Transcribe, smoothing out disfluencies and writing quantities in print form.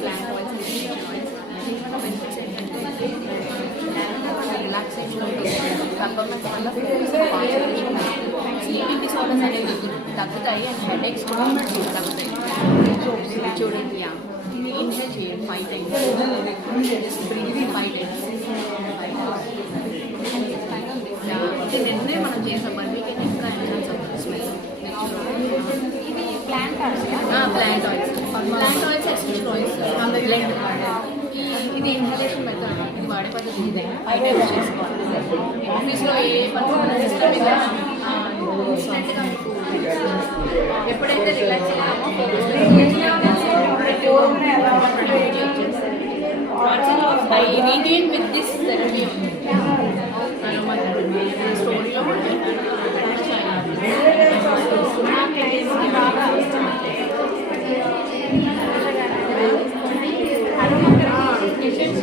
Plant benefits ఏంటంటే relaxation ఉంటుంది, performance వల్ల స్లీపింగ్ డిసార్డర్స్ అనేవి తగ్గుతాయి అండ్ హెడేక్స్ కూడా తగ్గుతాయి. చూడండి, ఇన్హేల్ చేయండి 5 times, జస్ట్ బ్రీతింగ్ 5 times. ఇది నిన్నే మనం చేసాం, 1 week అయితే ఇంకా ఎన్హాన్స్ అవుతుంది స్మెల్. ఇది plant oils plant oils, essential oils blend. ఇది ఇన్హలేషన్ మెథడ్, ఇది వాడే పద్ధతి ఇదే. 5 times చేసుకోవాలి. ఆఫీస్లో ఏ పని సిస్టమ్ ఇక ఇన్స్టెంట్గా మీకు ఎప్పుడైతే relax I regain with this therapy. స్టోరీలో పేషెంట్స్